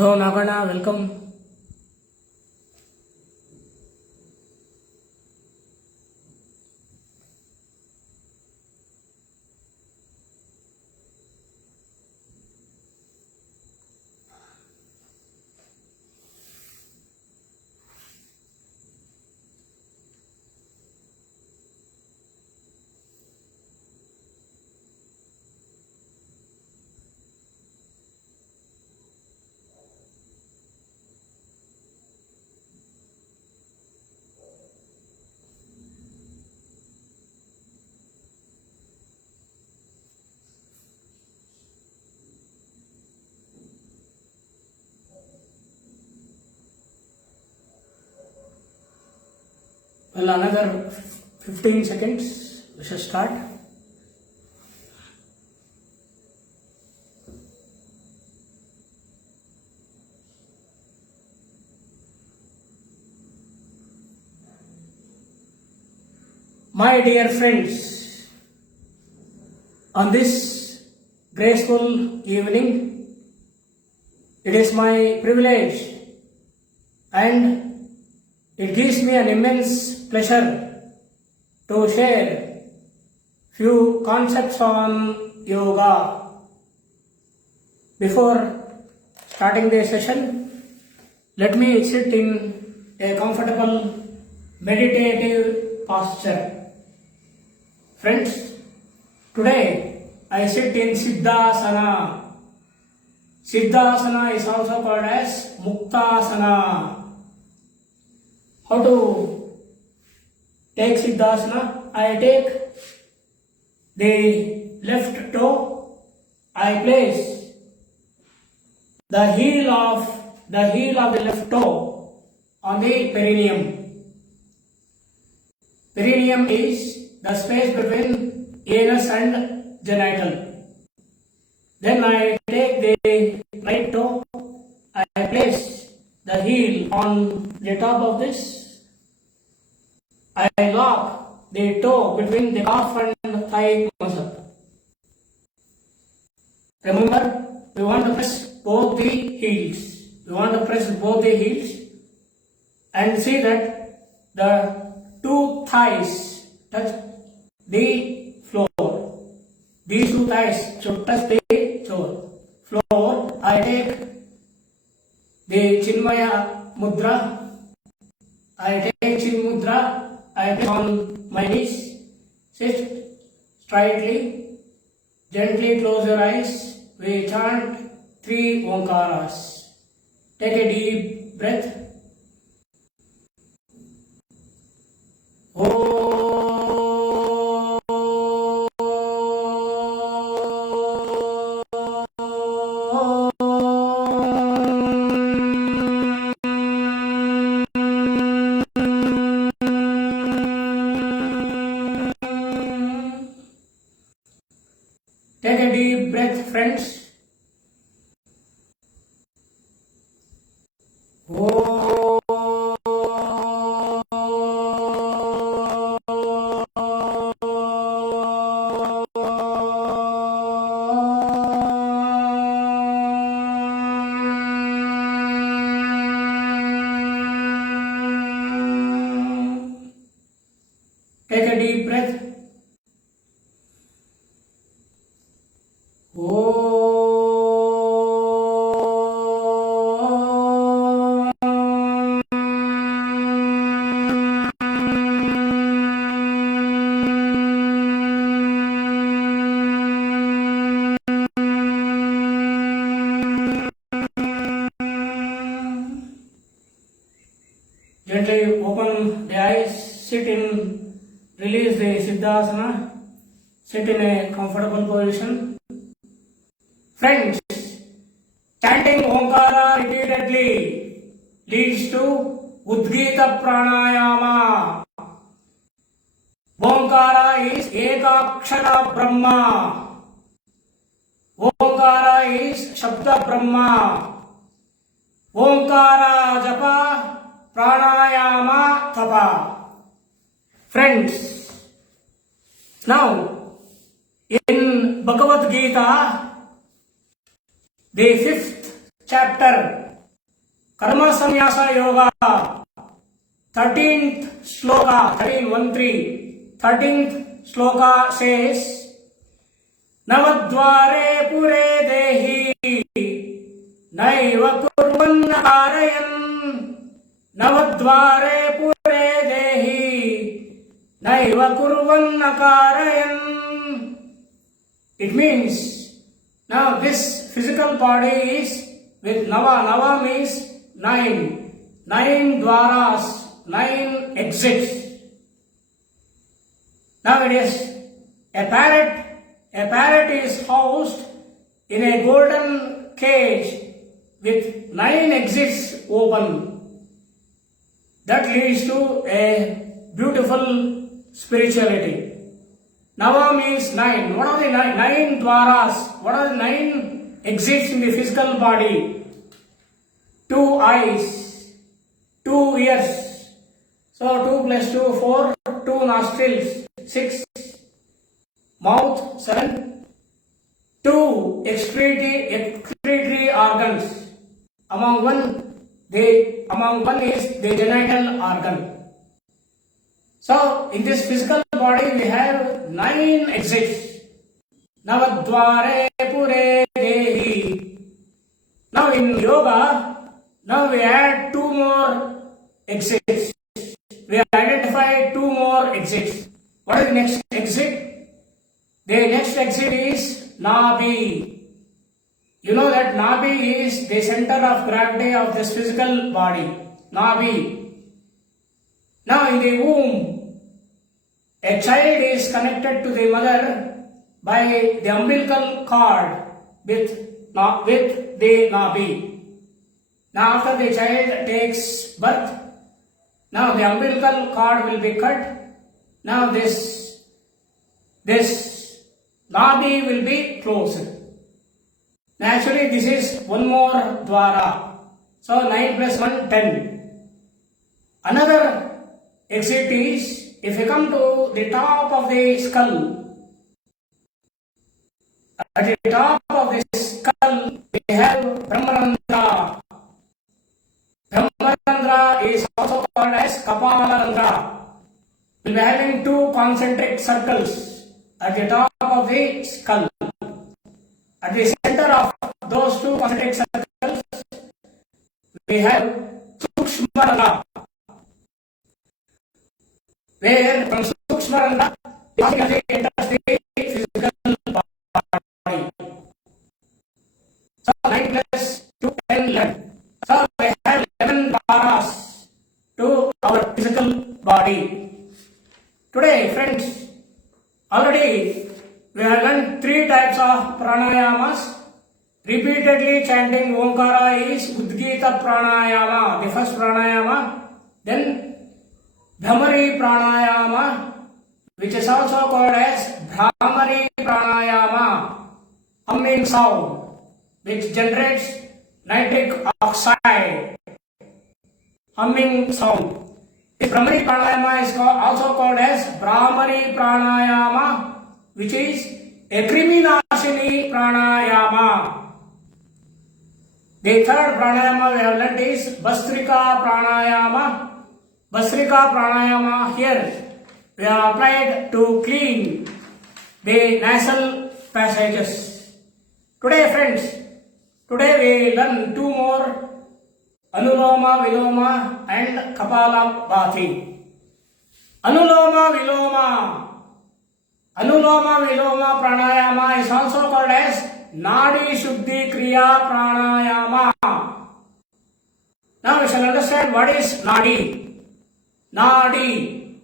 Bro Nagana, welcome. Well, another 15 seconds. We should start. My dear friends, on this graceful evening, it is my privilege and it gives me an immense pleasure to share few concepts on yoga. Before starting the session, let me sit in a comfortable meditative posture. Friends, today I sit in Siddhasana. Siddhasana is also called as Muktasana. How to take Siddhasana? I take the left toe, I place the heel of the left toe on the perineum. Perineum is the space between anus and genital. Then I take the right toe, I place the heel on the top of this. I lock the toe between the calf and thigh muscle. Remember, we want to press both the heels. We want to press both the heels and see that the two thighs touch the floor. These two thighs should touch the floor. I take the Chinmaya Mudra. I take Chin Mudra. I take on my knees. Sit straightly. Gently close your eyes. We chant 3 Omkaras. Take a deep breath. Take a deep breath, friends. Take a deep breath. Gently open the eyes, sit in, release the Siddhasana, sit in a comfortable position. Friends, chanting Omkara repeatedly leads to Udgita Pranayama. Omkara is Ekakshara Brahma. Omkara is Shabda Brahma. Omkara Japa Pranayama Tapa. Friends, now in Bhagavad Gita, the 5th chapter, Karma Sannyasa Yoga, 13th sloka, 13th sloka says, Navadvare pure dehi, naiva kurvanna karayan, Navadvare pure dehi, naiva kurvanna karayan. It means, now this physical body is with Nava. Nava means 9. 9 dwaras, 9 exits. Now it is a parrot. A parrot is housed in a golden cage with 9 exits open. That leads to a beautiful spirituality. Nava means 9. What are the 9 dwaras? What are the 9 exits in the physical body? 2 eyes, 2 ears. So 2 plus 2, 4, 2 nostrils, 6. Mouth, 7. 2 excretory organs. Among one is the genital organ. So in this physical body we have 9 exits. Navadvare pure dehi. Now in yoga, now we add 2 more exits. We identify 2 more exits. What is the next exit? The next exit is Nabi. You know that Nabi is the center of gravity of this physical body. Nabi. Now in the womb, a child is connected to the mother by the umbilical cord with the Nabi. Now after the child takes birth, now the umbilical cord will be cut. Now this Nabi will be closed. Naturally this is one more dwara. So 9 plus 1, 10. Another exit is, if you come to the top of the skull, at the top of the skull we have Brahmarandra. Brahmarandra is also called as Kapalarandra. We will be having 2 concentric circles at the top of the skull. At the center of those 2 concentric circles, we have Sukshmaranda, where from Sukshmaranda, the energy enters the physical body. So 9 plus 2, 10, 11. So we have 11 dwaras to our physical body. Today, friends, already we have learned 3 types of pranayamas. Repeatedly chanting Omkara is Udgita pranayama, the first pranayama. Then Bhramari pranayama, which is also called as Bhramari pranayama, humming sound, which generates nitric oxide, humming sound. The Bhramari pranayama is also called as Bhramari pranayama, which is a Kriminashini pranayama. The third pranayama we have learnt is Bastrika pranayama. Bastrika pranayama here we have applied to clean the nasal passages. Today, friends, we learn 2 more, Anuloma Viloma and Kapalabhati. Anuloma Viloma pranayama is also called as Nadi Shuddhi Kriya pranayama. Now we shall understand what is Nadi. Nadi.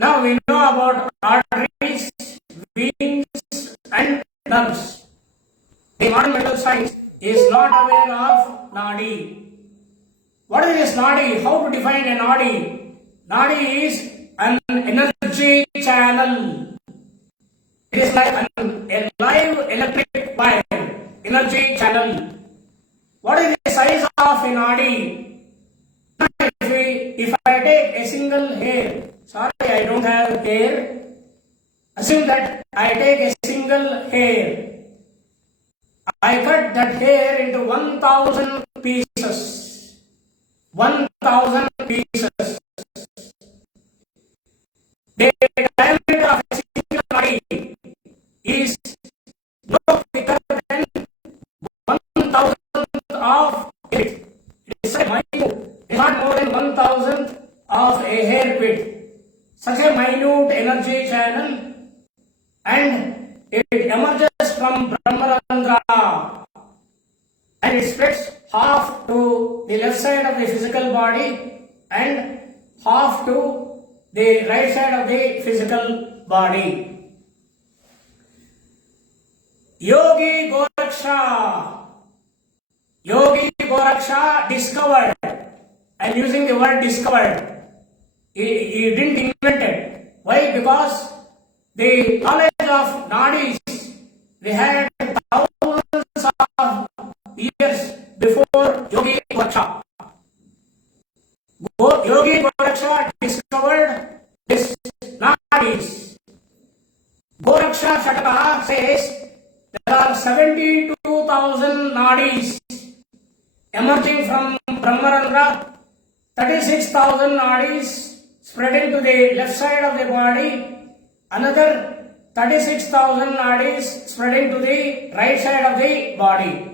Now we know about arteries, veins and nerves. The modern medical science is not aware of Nadi. What is this Nadi? How to define a Nadi? Nadi is an energy channel. It is like a live electric wire, energy channel. What is the size of a Nadi? If I take a single hair, sorry, I don't have hair. Assume that I take a single hair. I cut that hair into 1000 pieces. 1,000 pieces. The diameter of a single body is no bigger than 1,000th of it. It is a minute, not more than 1,000th of a hair bit. Such a minute energy channel, and it emerges from Brahmarandra and it spreads half to the left side of the physical body and half to the right side of the physical body. Yogi Goraksha discovered. I am using the word discovered. He didn't invent it. Why? Because the knowledge of nadis they had thousands of years before Yogi Goraksha. Yogi Goraksha discovered this nadis. Goraksha Shataka says there are 72,000 nadis emerging from Brahmarandra, 36,000 nadis spreading to the left side of the body, another 36,000 nadis spreading to the right side of the body.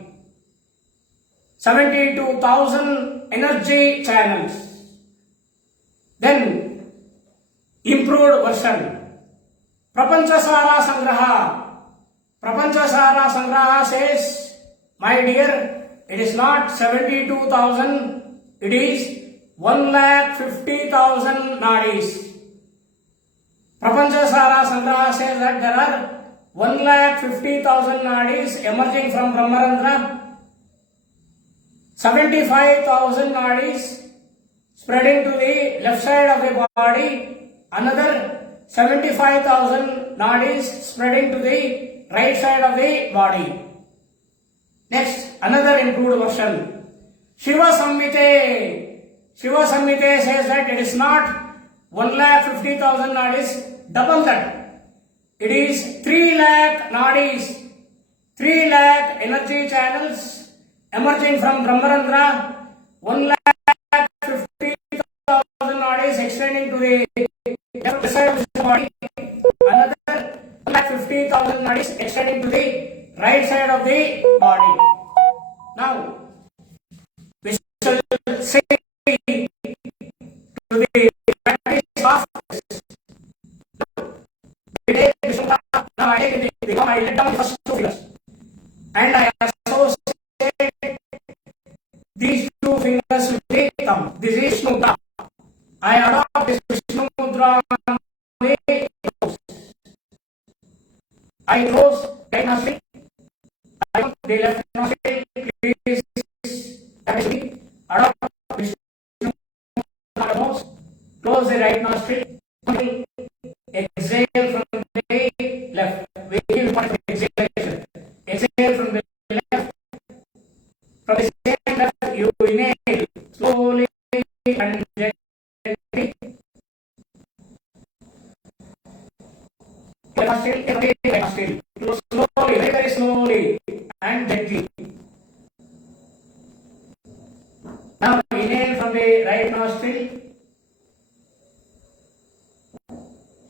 72,000 energy channels. Then, improved version. Prapanchasara Sangraha says, my dear, it is not 72,000, it is 1,50,000 nadis. Prapanchasara Sangraha says that there are 1,50,000 nadis emerging from Brahmarandra, 75,000 nadis spreading to the left side of the body, another 75,000 nadis spreading to the right side of the body. Next, another improved version. Shiva Samhite says that it is not 1,50,000 nadis, double that. It is 3 lakh nadis, 3 lakh energy channels emerging from Brahmarandra, 1,50,000 nadis extending to the left side of the body, another 1,50,000 nadis extending to the right side of the body. Now, we shall say to the practice of now I take the I let down the first 2 fingers and I associate these 2 fingers with the thumb. This is Vishnu Mudra. I adopt this Vishnu Mudra on the nose. I close right nostril. I adopt the left nostril. Please adopt Vishnu Mudra on the nose. Close the right nostril. Exhale from the left. We give important exhalation. Exhale from the left. From the same left, you inhale slowly and gently. Slowly, very slowly and gently. Now inhale from the right nostril.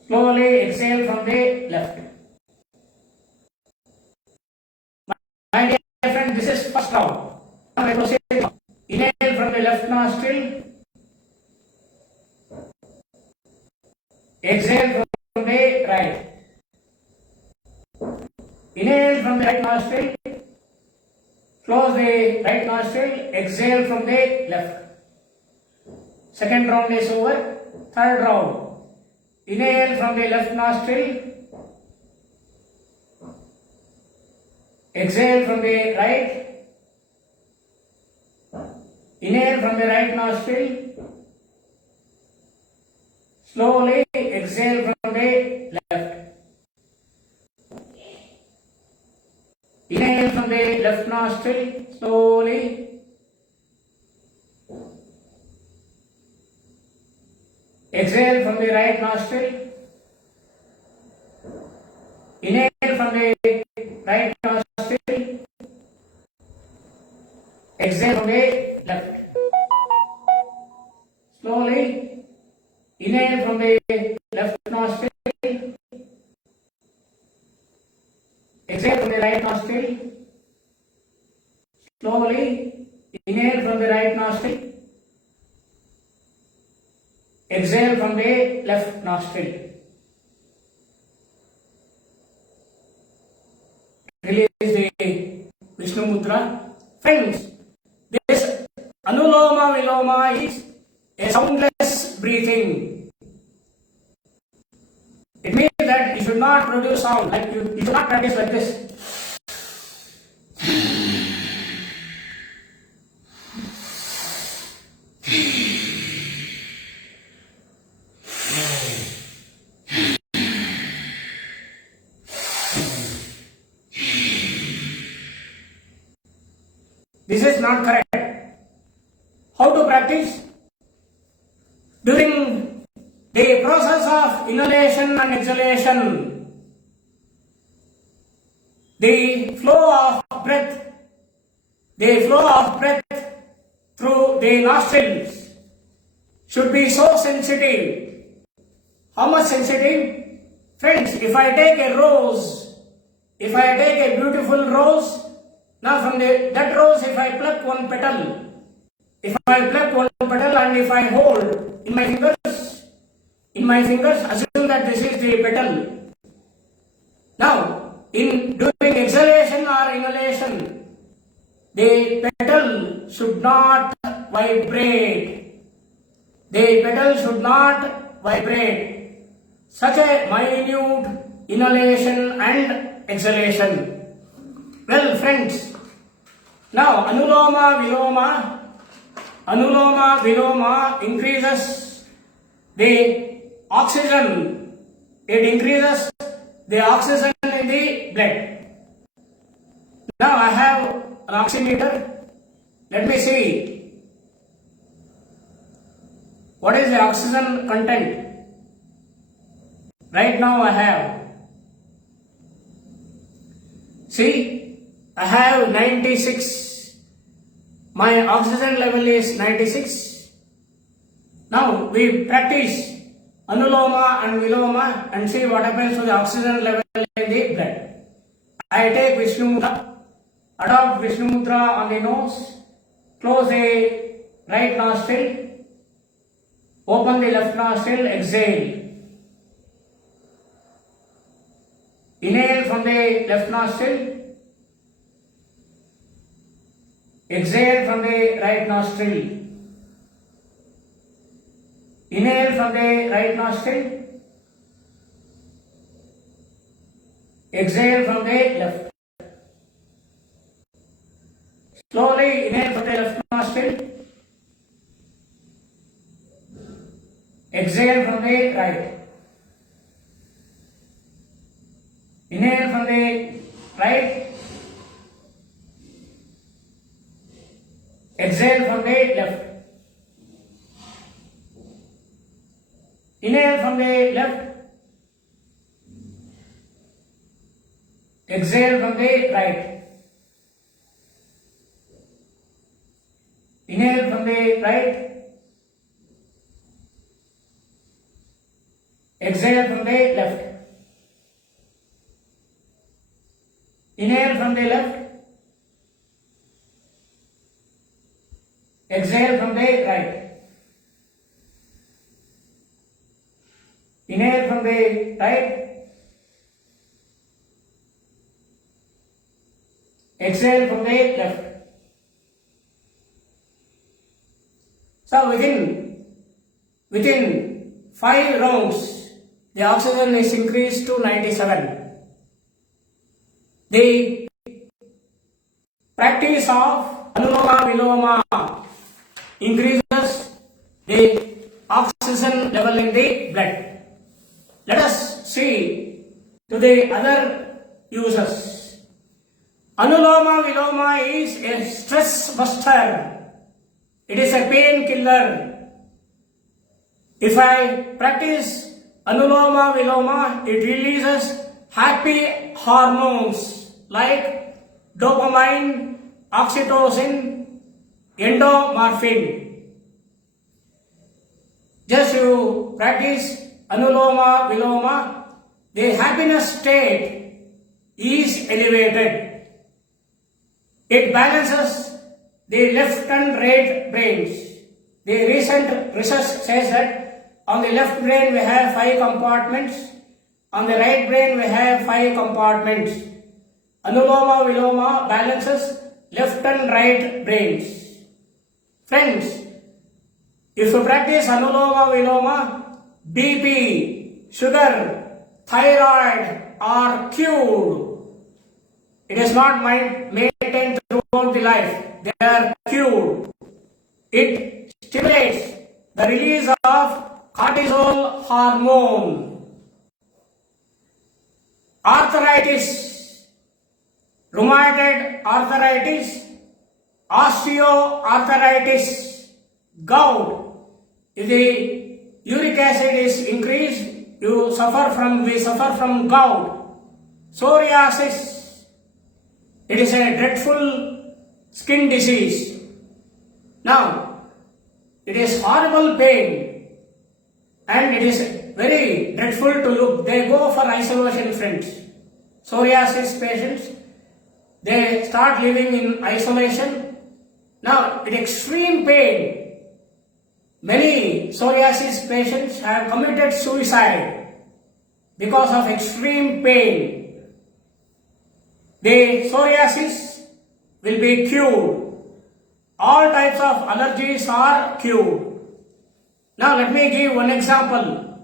Slowly exhale from the left. My dear friend, this is first round. Now I proceed. Inhale from the left nostril. Exhale from the right. Inhale from the right nostril. Close the right nostril. Exhale from the left. Second round is over. Third round. Inhale from the left nostril. Exhale from the right. Inhale from the right nostril. Slowly exhale from the left. Inhale from the left nostril. Slowly. Exhale from the right nostril. Inhale from the right nostril. Exhale exhale from the left. Slowly inhale from the left nostril. Exhale from the right nostril. Slowly inhale from the right nostril. Exhale from the left nostril. Release the Vishnu Mudra. Friends, this Anuloma Viloma is a soundless breathing. It means that you should not produce sound, like you should not practice like this. This is not correct. How to practice? During the process of inhalation and exhalation, the flow of breath through the nostrils should be so sensitive. How much sensitive? Friends, if I take a rose, if I take a beautiful rose, now from that rose, if I pluck one petal, and if I hold in my fingers, assume that this is the petal. Now, in doing exhalation or inhalation, the petal should not vibrate. The petal should not vibrate. Such a minute inhalation and exhalation. Well, friends, now Anuloma Viloma increases the oxygen. It increases the oxygen in the blood. Now I have an oximeter. Let me see. What is the oxygen content? Right now I have. See, I have 96. My oxygen level is 96. Now we practice Anuloma and Viloma and see what happens to the oxygen level in the blood. I take Vishnu Mudra, adopt Vishnu Mudra on the nose, close the right nostril, open the left nostril, exhale. Inhale from the left nostril. Exhale from the right nostril. Inhale from the right nostril. Exhale from the left. Slowly inhale from the left nostril. Exhale from the right. Inhale from the right. Exhale from the left. Inhale from the left. Exhale from the right. Inhale from the right. Exhale from the left. Inhale from the left. Exhale from the right. Inhale from the right. Exhale from the left. So within 5 rounds, the oxygen is increased to 97. The practice of Anuloma Viloma increases the oxygen level in the blood. Let us see to the other uses. Anuloma Viloma is a stress buster. It is a painkiller. If I practice Anuloma Viloma, it releases happy hormones like dopamine, oxytocin, endomorphin. Just you practice Anuloma Viloma, the happiness state is elevated. It balances the left and right brains. The recent research says that on the left brain we have 5 compartments, on the right brain we have 5 compartments. Anuloma Viloma balances left and right brains. Friends, if you practice Anuloma Viloma, BP, sugar, thyroid are cured. It is not maintained throughout the life. They are cured. It stimulates the release of cortisol hormone. Arthritis, rheumatoid arthritis, osteoarthritis, gout. If the uric acid is increased, we suffer from gout. Psoriasis, it is a dreadful skin disease. Now, it is horrible pain and it is very dreadful to look. They go for isolation, friends. Psoriasis patients, they start living in isolation. Now, in extreme pain, many psoriasis patients have committed suicide because of extreme pain. The psoriasis will be cured. All types of allergies are cured. Now let me give one example.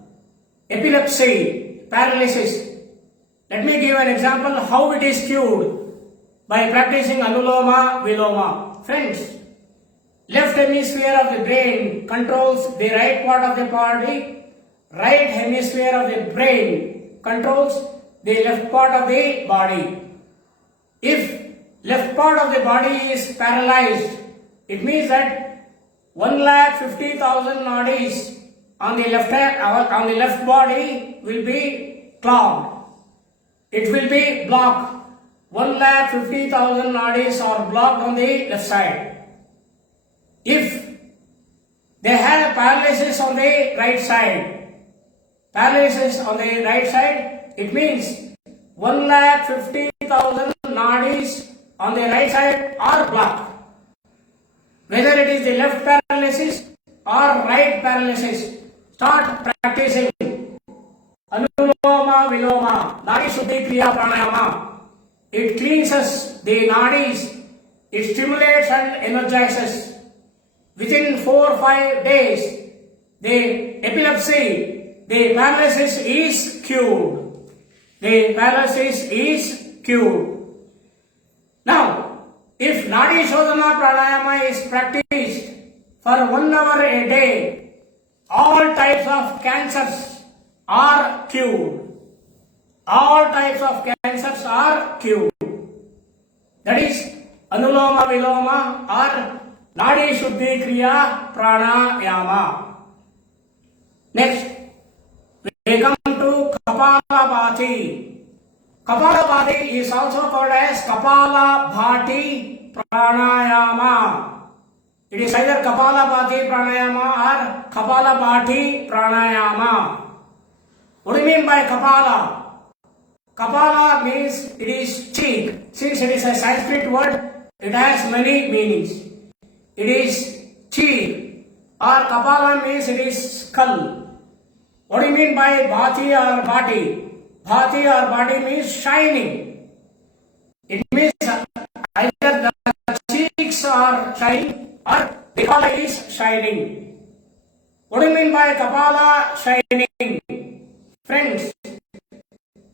Epilepsy, paralysis. Let me give an example how it is cured by practicing Anuloma Viloma. Friends, left hemisphere of the brain controls the right part of the body. Right hemisphere of the brain controls the left part of the body. If left part of the body is paralyzed, it means that 1,50,000 nadis on the left body will be clogged. It will be blocked. 1,50,000 nadis are blocked on the left side. If they have paralysis on the right side, it means 1,50,000 nadis on the right side are blocked. Whether it is the left paralysis or right paralysis, start practicing Anuloma Viloma, Nadi Shuddhi Kriya Pranayama. It cleanses the nadis, it stimulates and energizes. Within 4 or 5 days, the epilepsy, the paralysis is cured. Now, if Nadi Shodhana Pranayama is practiced for 1 hour a day, all types of cancers are cured. That is Anuloma Viloma or Nadi Shuddhi Kriya Pranayama. Next, we come to Kapalabhati. Kapalabhati is also called as Kapalabhati Pranayama. It is either Kapalabhati Pranayama or Kapalabhati Pranayama. What do you mean by Kapala? Kapala means it is cheek. Since it is a Sanskrit word, it has many meanings. It is cheek, or Kapala means it is skull. What do you mean by Bhati or Bhati? Bhati or body means shining. It means either the cheeks are shining or the Kapala is shining. What do you mean by Kapala shining? Friends,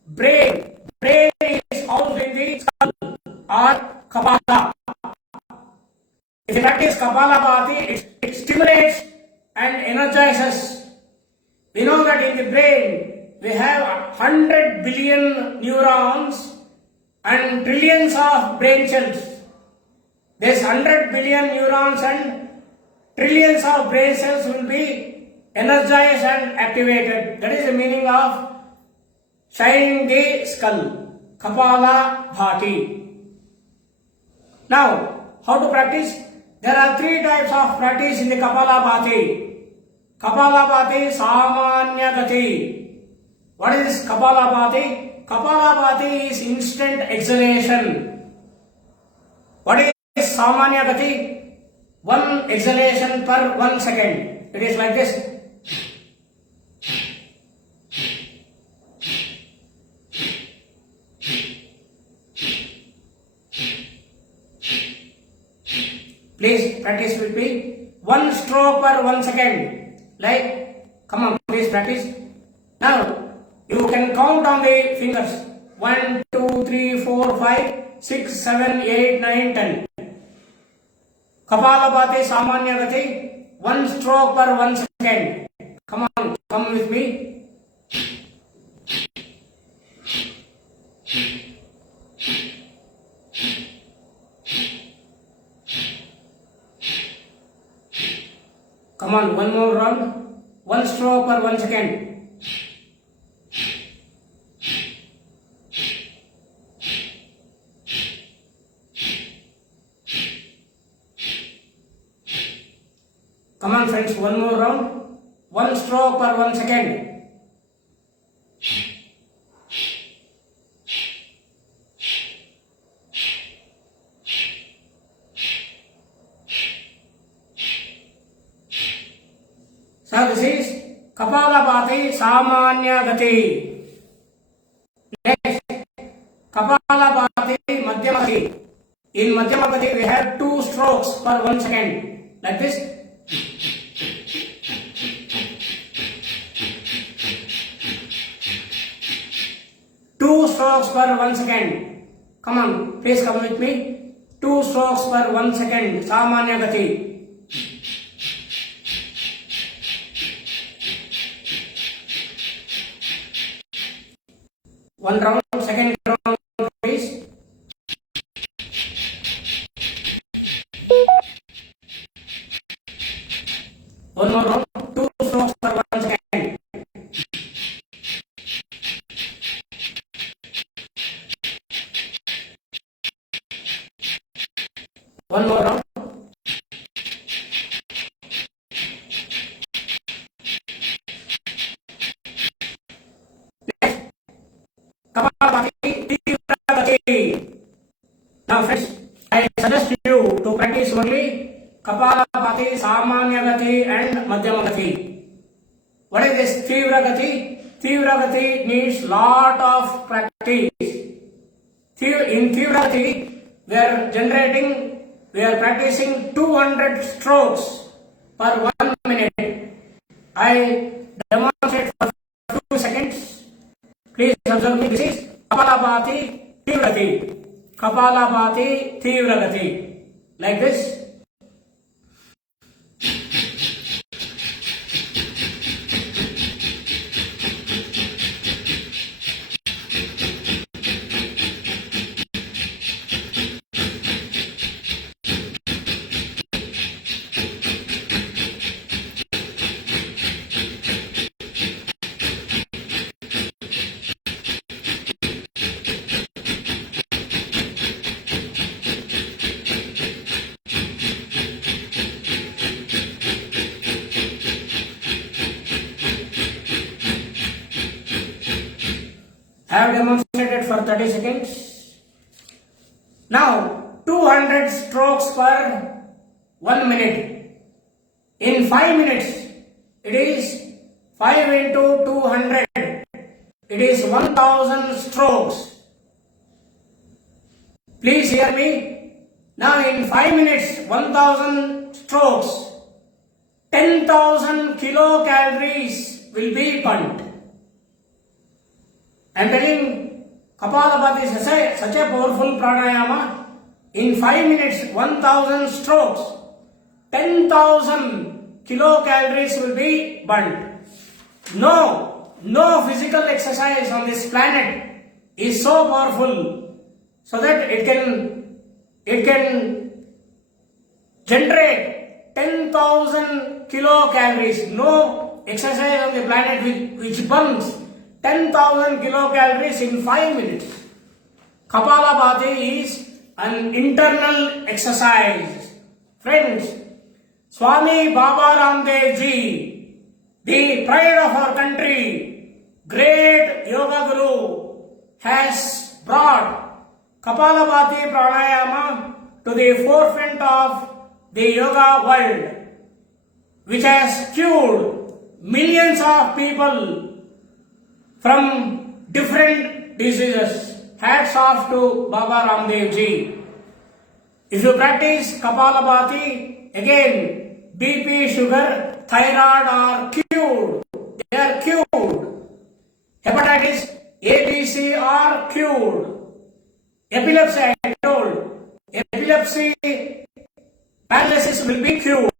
brain is housed in the skull or Kapala. If you practice Kapalabhati, it stimulates and energizes. We know that in the brain we have 100 billion neurons and trillions of brain cells. This 100 billion neurons and trillions of brain cells will be energized and activated. That is the meaning of shining the skull. Kapalabhati. Now, how to practice? There are three types of practice in the Kapalabhati. Kapalabhati, Samanya Gati. What is Kapalabhati? Kapalabhati is instant exhalation. What is Samanya Gati? One exhalation per 1 second. It is like this. Please practice with me. One stroke per 1 second. Like, come on, please practice. Now, you can count on the fingers. 1, 2, 3, 4, 5, 6, 7, 8, 9, 10. Kapalabhati, Samanya Gati. One stroke per 1 second. Come on, come with me. Come on, one more round. One stroke per 1 second. Come on friends, one more round. One stroke per 1 second. So this is Kapalabhati, Samanya Gati. Next, Kapalabhati, Madhyama Gati. In Madhyama Gati we have 2 strokes per 1 second. Like this. Two strokes per 1 second. Come on, please come with me. 2 strokes per 1 second. Samanya Gati. One round, second round, please. One more round, 2 strokes per 1 second. One more round. Kapalabhati, Tivra Gati. Now friends, I suggest you to practice only Kapalabhati, Samanya Gati and Madhyama Gati. What is this Tivra Gati? Tivra Gati needs lot of practice. In Tivra Gati, we are practicing 200 strokes per 1 minute. I demonstrate for 2 seconds. Please observe me. This is Kapalabhati, Tivra Gati. Kapalabhati, Tivra Gati. Like this. I have demonstrated for 30 seconds. Now, 200 strokes per 1 minute. In 5 minutes, it is 5 into 200. It is 1000 strokes. Please hear me. Now, in 5 minutes, 1000 strokes. 10,000 kilocalories will be burnt. I am telling Kapalabhati is such a powerful pranayama. In 5 minutes, 1000 strokes, 10,000 kilocalories will be burnt. No physical exercise on this planet is so powerful so that it can generate 10,000 kilocalories. No exercise on the planet which burns 10,000 kilocalories in 5 minutes. Kapalabhati is an internal exercise Friends, Swami Baba Ramdev Ji, the pride of our country, great yoga guru, has brought Kapalabhati Pranayama to the forefront of the yoga world, which has cured millions of people from different diseases. Hats off to Baba Ramdev Ji. If you practice Kapalabhati, again, BP, sugar, thyroid are cured. They are cured. Hepatitis A, B, C are cured. Epilepsy, I told. Epilepsy, paralysis will be cured.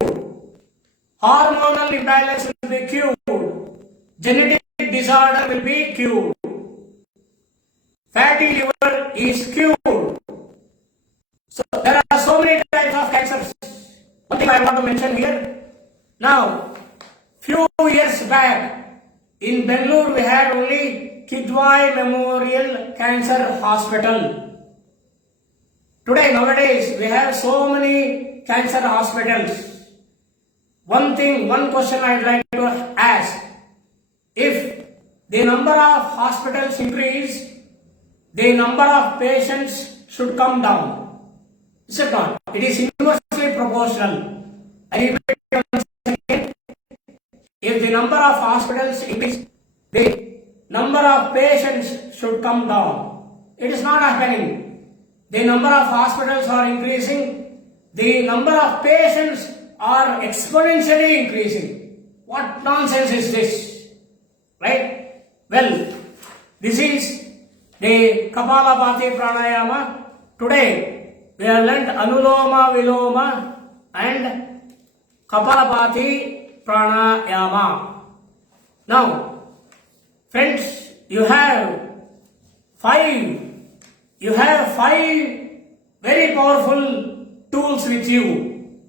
Hormonal imbalance will be cured. Genetic disorder will be cured. Fatty liver is cured. So there are so many types of cancers. One thing I want to mention here. Now, few years back, in Bangalore we had only Kidwai Memorial Cancer Hospital. Today, nowadays, we have so many cancer hospitals. One question I'd like to ask. If the number of hospitals increase, the number of patients should come down. Is it not? It is inversely proportional. I repeat once again. If the number of hospitals increase, the number of patients should come down. It is not happening. The number of hospitals are increasing. The number of patients are exponentially increasing. What nonsense is this? Right? Well, this is the Kapalabhati Pranayama. Today, we have learnt Anuloma Viloma and Kapalabhati Pranayama. Now, friends, you have five very powerful tools with you.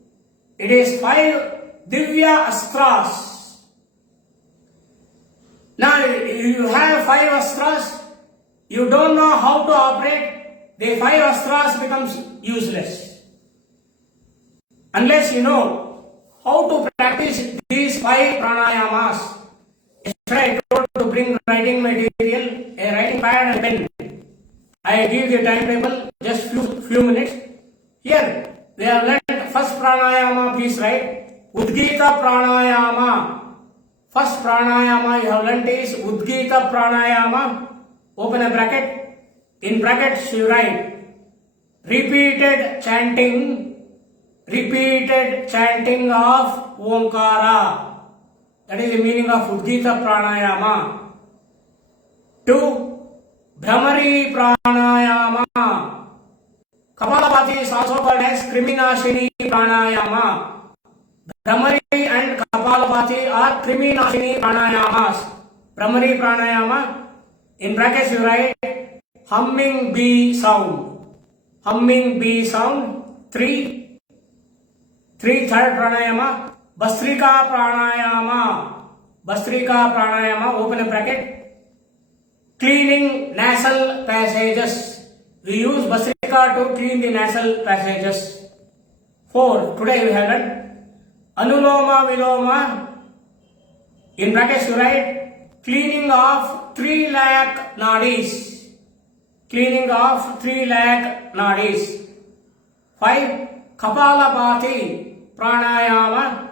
It is 5 Divya Astras. Now, you have 5 Astras, you don't know how to operate, the 5 Astras becomes useless. Unless you know how to practice these 5 pranayamas. Yesterday I told to bring writing material, a writing pad and pen. I give the timetable, just few minutes. Here, we have learned first pranayama, please write. Udgita pranayama. First pranayama you have learned is Udgita pranayama. Open a bracket. In brackets you write repeated chanting of Omkara. That is the meaning of Udgita pranayama. 2. Bhramari pranayama. Kapalabhati is also called as Kriminashini pranayama. Bhramari and Kapalabhati are Kriminashini pranayamas. Bhramari pranayama, in brackets you write humming bee sound. Humming bee sound. 3. Third pranayama, Bastrika pranayama. Bastrika pranayama, open a bracket. Cleaning nasal passages. We use Bastrika to clean the nasal passages. 4. Today we have done Anuloma Viloma. In brackets you write cleaning of 3 lakh nadis. Cleaning of 3 lakh nadis. 5. Kapalabhati pranayama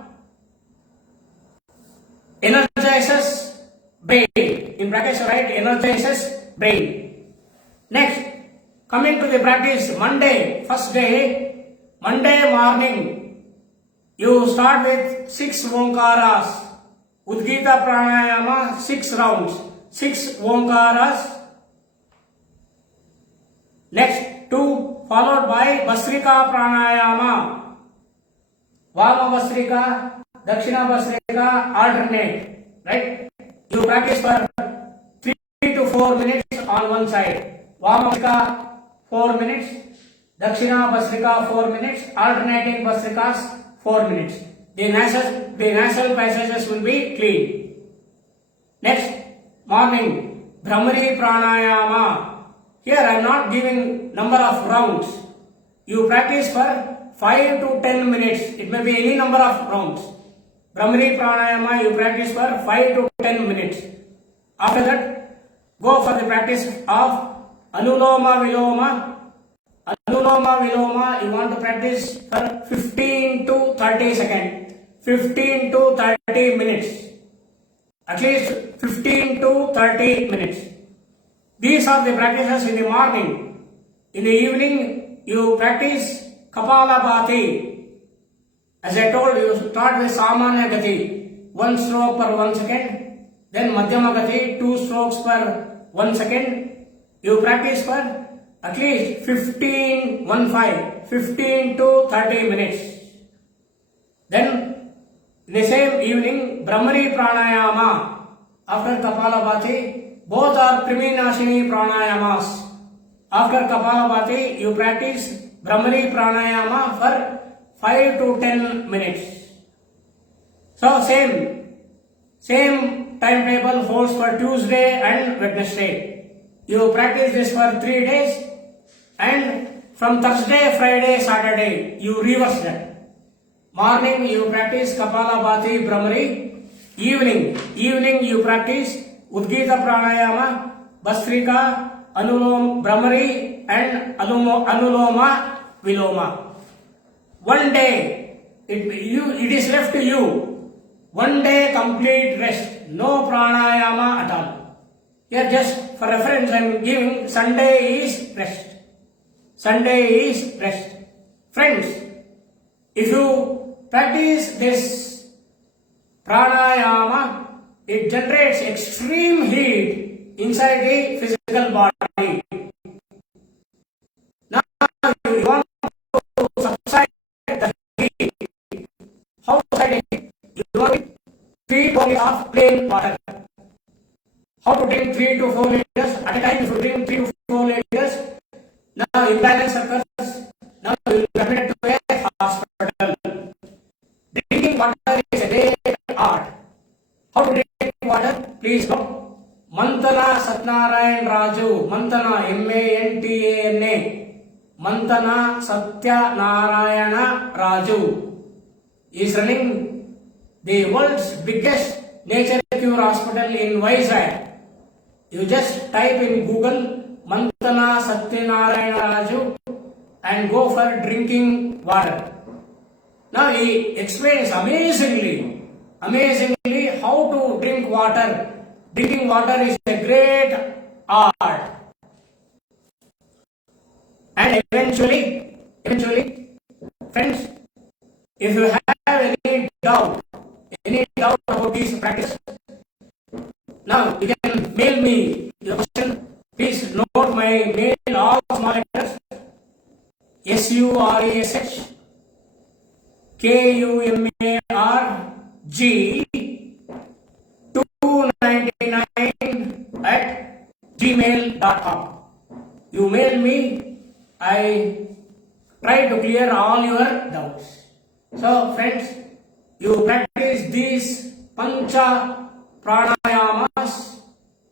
energizes brain. In brackets you write energizes brain. Next, coming to the practice, Monday, first day, Monday morning, you start with 6 Omkaras. Udgita pranayama, 6 rounds, 6 Omkaras. Next, 2 followed by Bastrika pranayama. Vama Bastrika, Dakshina Bastrika, alternate. Right? You practice for 3 to 4 minutes on one side. Vama Bastrika 4 minutes, Dakshina Bastrika 4 minutes, alternating Bastrikas 4 minutes. The nasal passages will be clean. Next, morning, Bhramari pranayama. Here I am not giving number of rounds. You practice for 5 to 10 minutes. It may be any number of rounds. Brahmari Pranayama you practice for 5 to 10 minutes. After that, go for the practice of Anuloma Viloma. Anuloma Viloma you want to practice for 15 to 30 seconds. 15 to 30 minutes. At least 15 to 30 minutes. These are the practices in the morning. In the evening, you practice Kapalabhati. As I told you, start with Samanya Gati, 1 stroke per 1 second. Then Madhyama Gati, 2 strokes per 1 second. You practice for at least 15 to 30 minutes. Then, in the same evening, Brahmari Pranayama. After Kapalabhati, both are Kriminashini Pranayamas. After Kapalabhati, you practice Brahmari Pranayama for 5 to 10 minutes. So, same timetable holds for Tuesday and Wednesday. You practice this for 3 days, and from Thursday, Friday, Saturday, you reverse that. Morning you practice Kapalabhati Brahmari. Evening you practice Udgita Pranayama, Bhastrika, Anuloma Brahmari and Anuloma Viloma. One day, it is left to you. One day complete rest. No pranayama at all. Here just for reference I am giving Sunday is rest. Sunday is rest. Friends, if you practice this pranayama, it generates extreme heat inside the physical body. Now you want to subside the heat. How to subside it? You want to drink 3 bottles of plain water. How to drink 3 to 4 liters? At a time if you drink 3 to 4 liters, now imbalance occurs. Now you will be admitted to a hospital. Drinking water is a great art. How to drink water? Please know. Mantana Satnarayan Raju. Mantana M-A-N-T-A-N-A. Mantana Satya Narayana Raju is running the world's biggest nature cure hospital in Vizag. You just type in Google Mantana Satyanarayana Raju and go for drinking water. Now he explains amazingly how to drink water. Drinking water is a great art. And eventually, friends, if you have any doubt about this practice, now you can mail me your question. Please note my mail, all small letters, SURESH KUMARG 299@gmail.com. You mail me, I try to clear all your doubts. So friends, you practice these pancha pranayamas.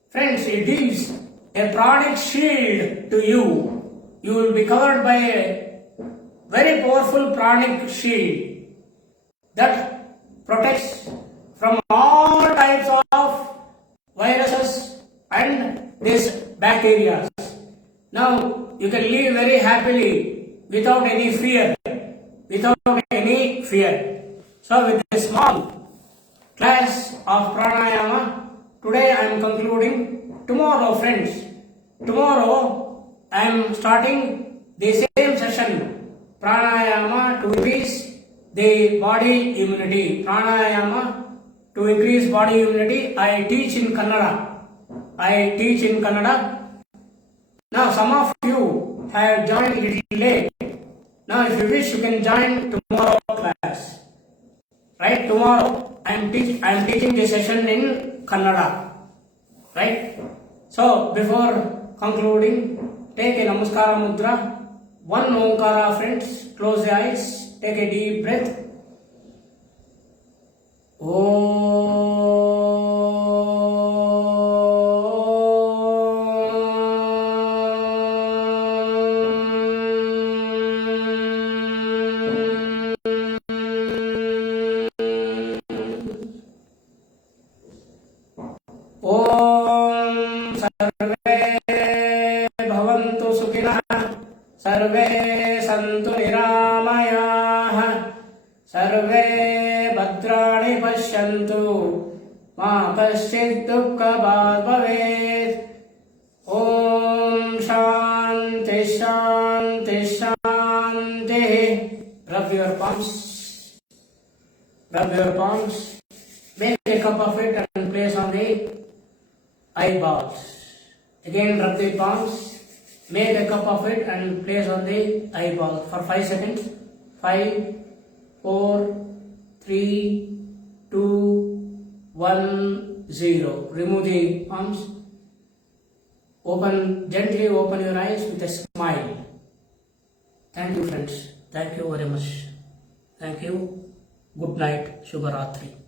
Friends, it gives a pranic shield to you. You will be covered by a very powerful pranic shield that protects from all types of viruses and these bacteria. Now you can live very happily without any fear. So with this small class of pranayama, today I am concluding. Tomorrow, friends, I am starting the same session, pranayama to increase the body immunity. Pranayama to increase body immunity. I teach in Kannada. Now some of you have joined little late. Now if you wish, you can join tomorrow class. Right? Tomorrow I am teaching the session in Kannada. Right? So before concluding, take a Namaskara Mudra. One Omkara, friends. Close the eyes. Take a deep breath. Om. सर्वे सन्तु निरामयाः, सर्वे भद्राणि पश्यन्तु, मा कश्चित् दुःखभाग् भवेत्। ॐ शान्ति शान्ति शान्तिः। Rub your palms. Rub your palms. Make a cup of it and place on the eyeballs. Again rub the palms. Make a cup of it and place on the eyeball for 5 seconds. 5, 4, 3, 2, 1, 0. Remove the palms. Gently open your eyes with a smile. Thank you, friends. Thank you very much. Thank you. Good night. Shubha Ratri.